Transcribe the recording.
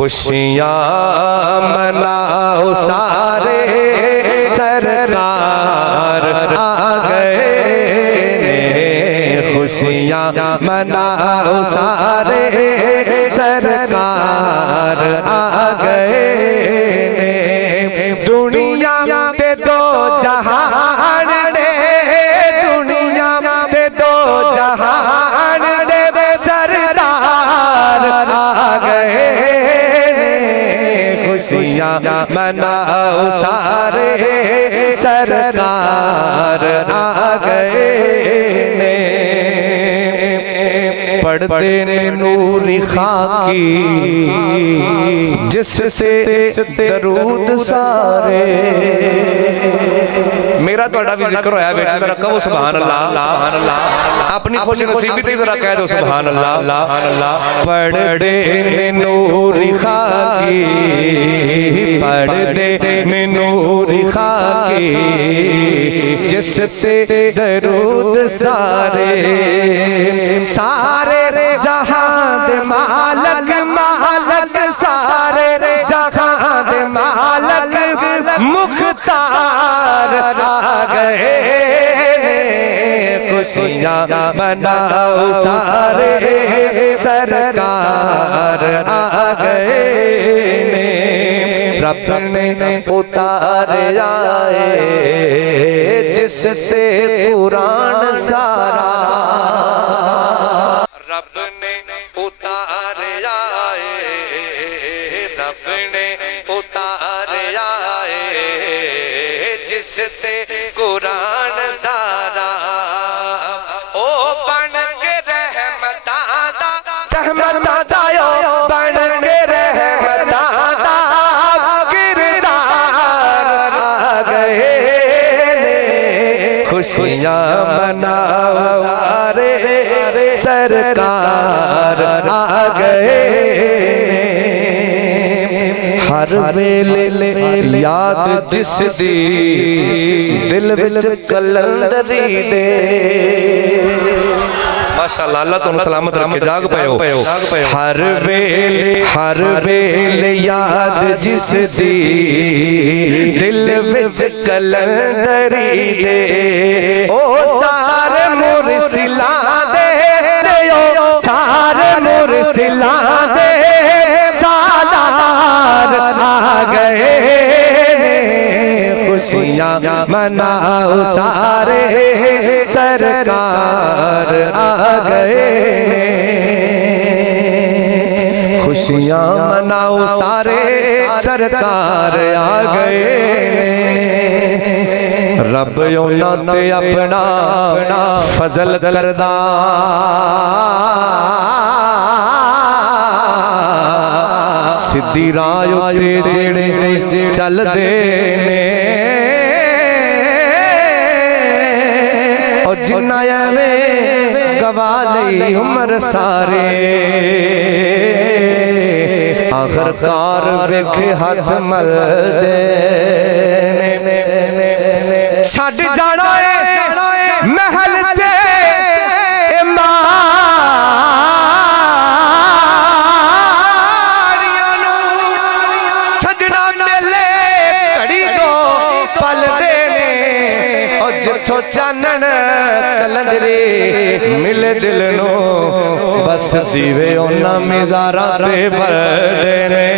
खुशियाँ मनाओ सारे सरकार आ गए, खुशियाँ मनाओ सारे सरकार आ गए। दुनिया पे दो जहान दे, दुनिया पे दो जहान दे सरदार आ गए, खुशियाँ मनाओ सारे सरकार आ गए। पढ़ते ने नूरी खाकी जिससे दरूद सारे। मेरा थोड़ा भी जिक्र होया बेटा, जरा कहो सुभान अल्लाह, सुभान अल्लाह। अपनी खुश नसीबी ते जरा कह दो सुभान अल्लाह, सुभान अल्लाह। पढ़ते ने नूरी खाकी, पढ़ते ने नूरी खाकी जिससे दरूद सारे, सारे जहां दे मालक मालक, सारे जहां दे मालक मुख्तार आ गए, खुशियाँ मनाओ सारे सरकार आ गए। रब ने उतार आए जिससे कुरान सारा, रब ने उतार आए, रब ने उतार आए जिससे कुरान सारा। ओ बन के रहमता दा, रहमता दायो बन के रहमता दा किरदार आ गए, खुशियाँ मनाओ सारे सरकार आ गए। हर वेले याद जिस दी दिल विच कलंदरी दे। माशाअल्लाह, अल्लाह तुम सलामत रखे, जाग पायो। हर वेले याद जिस दी दिल विच कलंदरी दे। ओ सारे मुरसिला दे, सारे मुरसिला दे सालार आ गए, खुशियाँ मनाओ सारे सरकार आ गए, खुशियाँ मनाओ सारे सरकार आ गए। रब उन्हां ते अपना फजल करदा, सिद्धी राह उत्ते जेड़े चलदे ने, और जिन्ना एवें गवा लई उम्र सारे, आखिरकार वेखे हाथ मलदे छड़ जाना है महल ते मारियां नू, सजना मेले घड़ी दो पल देने, और जिथों चानन कलंदरी मिले दिल नू, बस जीवे उन्हां मिज़ारां ते भरदे ने।